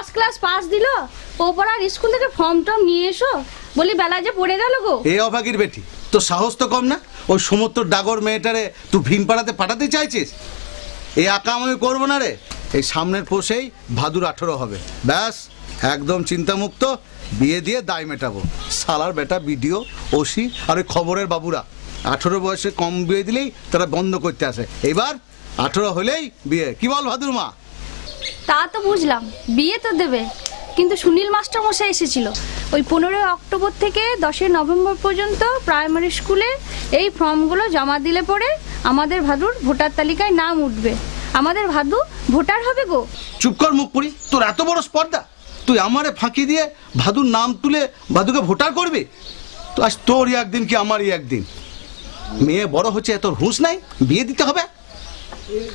10 class pass দিল, ওপরার school থেকে form টর্ম নিয়ে এসো, বলি বেলা যে পড়ে গেল গো। এই অভাগীর বেটি, তো সাহস তো কম না? ওই সমস্ত ডাগর মেয়েটারে তুই ভিন পাড়াতে পাঠাতে চাইছিস? এই আকাম আমি করবো না রে। এই সামনের পোষেই ভাদুর 18 হবে, ব্যাস একদম চিন্তামুক্ত, বিয়ে দিয়ে দায় মেটাবো। সালার বেটা বিডিও, ওসি আর ওই খবরের বাবুরা 18 বয়সে কম বিয়ে দিলেই তারা বন্ধ করতে আসে। এবার 18 হলেই বিয়ে, কি বল ভাদুর মা? তা তো বুঝলাম, বিয়ে তো দেবে, কিন্তু সুনীল মাস্টার মশাই এসেছিল ওই 15 অক্টোবর থেকে 10 নভেম্বর পর্যন্ত প্রাইমারি স্কুলে এই ফর্মগুলো জমা দিলে পরে আমাদের ভাদুর ভোটার তালিকায় নাম উঠবে, আমাদের ভাদু ভোটার হবে গো। চুপ কর মুখ পুরি, তোর এত বড় স্পর্ধা? তুই আমারে ফাঁকি দিয়ে ভাদুর নাম তুলে ভাদুকে ভোটার করবি? তো আজ তোরই একদিন কি আমারই একদিন। মেয়ে বড় হচ্ছে, এত হুঁশ নাই, বিয়ে দিতে হবে?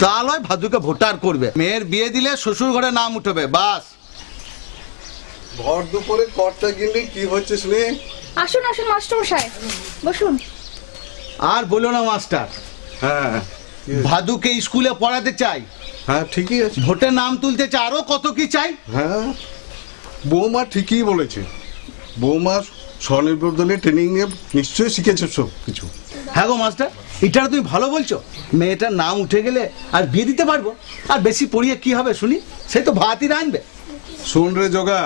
তা নয় ভাদুকে ভোটার করবে। মেয়ের বিয়ে দিলে শ্বশুর ঘরে নাম উঠবে, বাস। ভর দুপুরে কর্তা গিন্নি কি হচ্ছে শুনি? আসুন আসুন মাস্টার মশাই, বসুন। আর বলো না মাস্টার, হ্যাঁ ভাদুকে স্কুলে পড়াতে চাই, হ্যাঁ ঠিকই আছে। ভোটে নাম তুলতে চাই, আরো কত কি চাই। হ্যাঁ বৌমা ঠিকই বলেছে। বৌমা স্বনির্ভর দলের ট্রেনিং নিয়ে নিশ্চয়ই শিখেছে সব কিছু। হ্যাঁ গো মাস্টার, এটা তুমি ভালো বলছো। মেয়েটার নাম উঠে গেলে আর বিয়ে দিতে পারবো। আর বেশি পড়িয়ে কি হবে শুনি? সে তো ভাতই রাঁধবে। শোন রে জগা,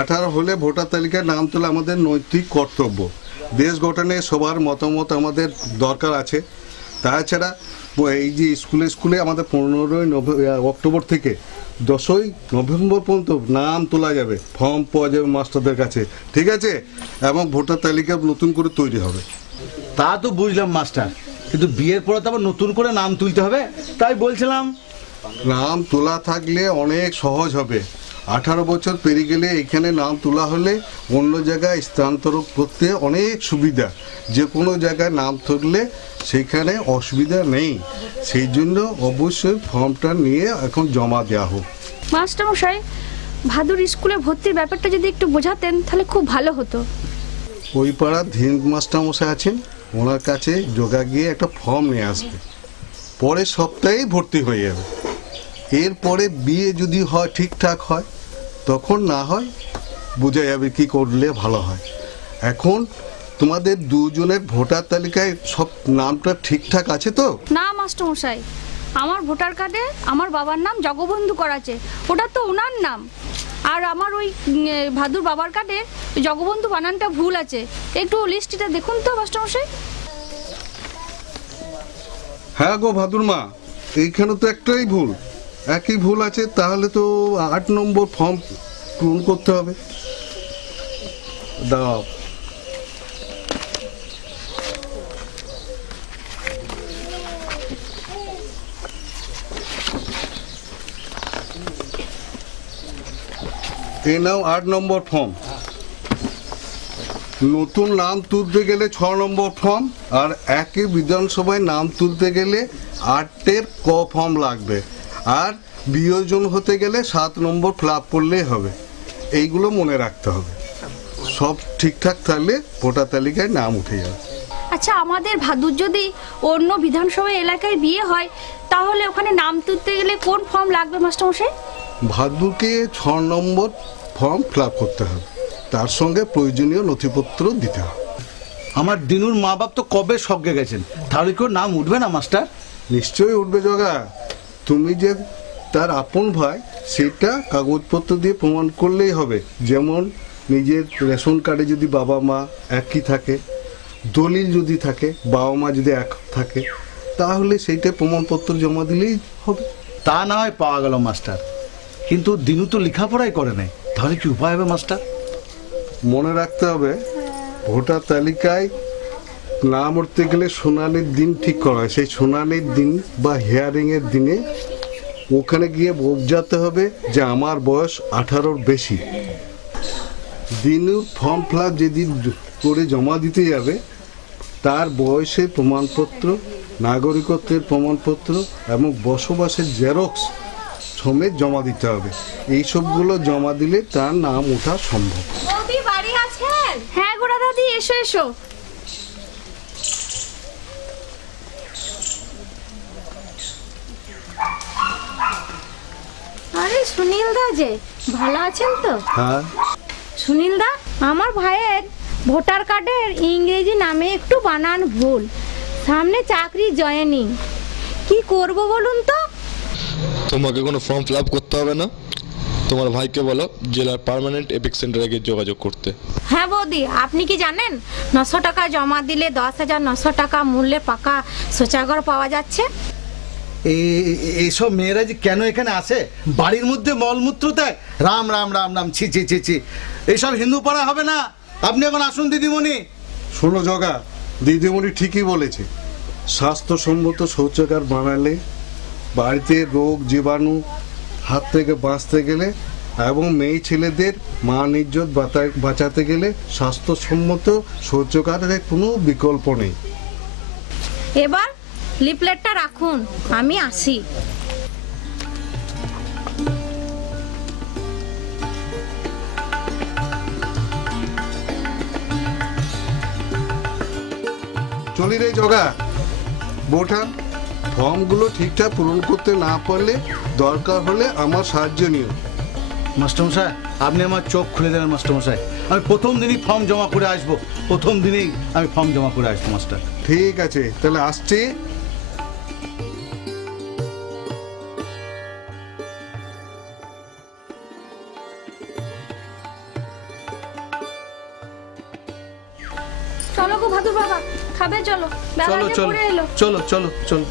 18 হলে ভোটার তালিকায় নাম তোলা আমাদের নৈতিক কর্তব্য। দেশ গঠনে সবার মতামত আমাদের দরকার আছে। তাছাড়া এই যে স্কুলে আমাদের 15 অক্টোবর থেকে 10 নভেম্বর পর্যন্ত নাম তোলা যাবে, ফর্ম পাওয়া যাবে মাস্টারদের কাছে, ঠিক আছে? এবং ভোটার তালিকা নতুন করে তৈরি হবে। তা তো বুঝলাম মাস্টার, কিন্তু বিয়ের পরে তো আবার নতুন করে নাম তুলতে হবে, তাই বলছিলাম। নাম তোলা থাকলে অনেক সহজ হবে। 18 বছর পেরিয়ে গেলে এখানে নাম তোলা হলে অন্য জায়গায় স্থানান্তর করতে অনেক সুবিধা। যে কোনো জায়গায় নাম তুললে সেখানে অসুবিধা নেই। সেই জন্য অবশ্যই ফর্মটা নিয়ে এখন জমা দেওয়া হোক। মাস্টার মশাই, ভাদুর স্কুলে ভর্তির ব্যাপারটা যদি একটু বোঝাতেন তাহলে খুব ভালো হতো। ওই পাড়ার ধীন মাস্টার মশাই আছেন, ওনার কাছে যোগা গিয়ে একটা ফর্ম নিয়ে আসবে, পরের সপ্তাহেই ভর্তি হয়ে যাবে। এরপরে বিয়ে যদি হয় ঠিকঠাক হয়, তখন না হয় বোঝা যাবে কি করলে ভালো হয়। এখন তোমাদের দুজনের ভোটার তালিকায় সব নামটা ঠিকঠাক আছে তো? না মাস্টার মশাই, আমার ভোটার কার্ডে আমার বাবার নাম জগবন্ধু করা আছে, ওটা তো ওনার নাম। আর আমার ওই ভাদুর বাবার কার্ডে জগবন্ধু বানানটা ভুল আছে, একটু লিস্টটা দেখুন তো মাস্টার মশাই। হ্যাঁ গো ভাদুর মা, এইখানে তো একটাই ভুল, একই ভুল আছে। তাহলে তো 8 নম্বর ফর্ম পূরণ করতে হবে। দাও। এই নাও 8 নম্বর ফর্ম। নতুন নাম তুলতে গেলে 6 নম্বর ফর্ম, আর একই বিধানসভায় নাম তুলতে গেলে 8-এর ক ফর্ম লাগবে, আর বিয়োজন হতে গেলে 7 নম্বর ফিল আপ করলেই হবে। এইগুলো মনে রাখতে হবে। সব ঠিকঠাক থাকলে ভোটার তালিকায় নাম উঠে যাবে। আচ্ছা, আমাদের ভাদুর যদি অন্য বিধানসভা এলাকায় বিয়ে হয় তাহলে ওখানে নাম তুলতে গেলে কোন ফর্ম লাগবে মাস্টার মশাই? ভাদুকে 6 নম্বর ফর্ম ফিল আপ করতে হবে, তার সঙ্গে প্রয়োজনীয় নথিপত্র দিতে হবে। আমার দিনুর মা বাপ তো কবে স্বর্গে গেছেন, তাহলে কেউ নাম উঠবে না মাস্টার? নিশ্চয়ই উঠবে জগা। তুমি যে তার আপন ভাই সেটা কাগজপত্র দিয়ে প্রমাণ করলেই হবে। যেমন নিজের রেশন কার্ডে যদি বাবা মা একই থাকে, দলিল যদি থাকে বাবা মা যদি এক থাকে, তাহলে সেইটা প্রমাণপত্র জমা দিলেই হবে। তা না হয় পাওয়া গেল মাস্টার, কিন্তু দিনু তো লেখাপড়াই করে নাই, তাহলে কি উপায় হবে মাস্টার? মনে রাখতে হবে, ভোটার তালিকায় নাম উঠতে গেলে শুনানির দিন ঠিক করা হয়। সেই শুনানির দিন বা হিয়ারিংয়ের দিনে ওখানে গিয়ে বোঝাতে হবে যে আমার বয়স 18-র বেশি। দিনুর ফর্ম ফিল আপ যেদিন করে জমা দিতে যাবে, তার বয়সের প্রমাণপত্র, নাগরিকত্বের প্রমাণপত্র এবং বসবাসের জেরক্স সমেত জমা দিতে হবে। এই সবগুলো জমা দিলে তার নাম ওঠা সম্ভব। বাড়ি আছেন? হ্যাঁ গোড়া দাদি, এসো এসো। আরে সুনীল দা যে, ভালো আছেন তো? হ্যাঁ, সুনীল দা, আমার ভাইয়ের ভোটার কার্ডের ইংরেজি নামে একটু বানান ভুল। সামনে চাকরি জয়েনিং, কি করব বলুন তো? তোমাকে কোনো ফর্ম ফিল আপ করতে হবে না। তোমার ভাইকে বলো জেলার পার্মানেন্ট এপিক সেন্টারে গিয়ে যোগাযোগ করতে। হ্যাঁ বৌদি, আপনি কি জানেন 900 টাকা জমা দিলে 10,900 টাকা মূল্যে পাকা শৌচাগার পাওয়া যাচ্ছে? এইসব মেয়েরা যে কেন এখানে আসে? বাড়ির মধ্যে মলমূত্র ত্যাগ, রাম রাম রাম রাম, ছি ছি ছি ছি, এইসব হিন্দু পাড়া হবে না। আপনি এখন আসুন দিদিমণি। শোনো জগা, দিদিমণি ঠিকই বলেছে। স্বাস্থ্যসম্মত শৌচাগার বানালে বাড়িতে রোগ জীবাণু হাত থেকে বাঁচতে গেলে এবং মেয়ে ছেলেদের মান ইজ্জত বাঁচাতে গেলে স্বাস্থ্যসম্মত শৌচাগারের কোনো বিকল্প নেই। এবার লিফলেটটা রাখুন, আমি আসি। চলি রে জগা, বোঠান ফর্মগুলো ঠিকঠাক পূরণ করতে না পারলে দরকার হলে আমার সাহায্য নিও। মাস্টারমশাই, আপনি আমার চোখ খুলে দেবেন মাস্টারমশাই। আমি প্রথম দিনই ফর্ম জমা করে আসবো, প্রথম দিনেই আমি ফর্ম জমা করে আসবো মাস্টার। ঠিক আছে, তাহলে আসছি। চলো গো ভাদু বাবা, খাবে চলো, বেলা চলো যে চলো পড়ে এলো। চলো চলো চলো।